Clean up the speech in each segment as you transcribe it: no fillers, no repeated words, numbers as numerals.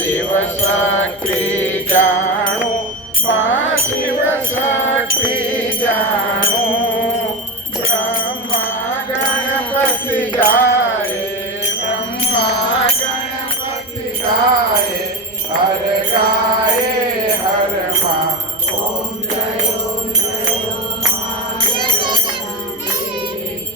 શિવ શક્તિ જાણું માં શિવ શક્તિ જાણું બ્રહ્મા ગણપતિ ગાય બ્રહ્મા ગણપતિ ગાય હર ગાય હર માં ઓમ જય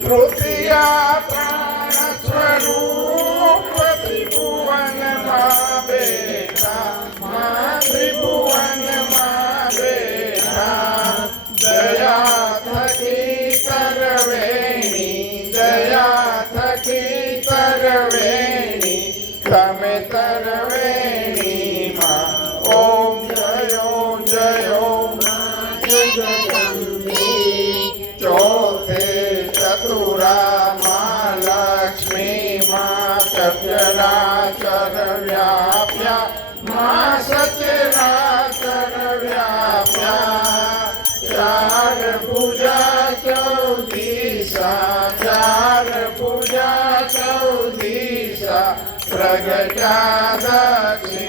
તૃતીયા પ્રાણ સ્વરૂપ ત્રિભુવનમાં બેઠા માં ત્રિભુવનમાં બેઠા દયા થકી તરવેણી દયા થકી તરવેણી તમે તરવેણી માં ઓમ જયો જયો ચોથે ચતુરા માં લક્ષ્મી માં સચરાચર વ્યાપ્યા માં સચરાચર વ્યાપ્યા ચાર પૂજા ચૌદીસા ચાર પૂજા ચૌદીસા પ્રગટા દક્ષિણ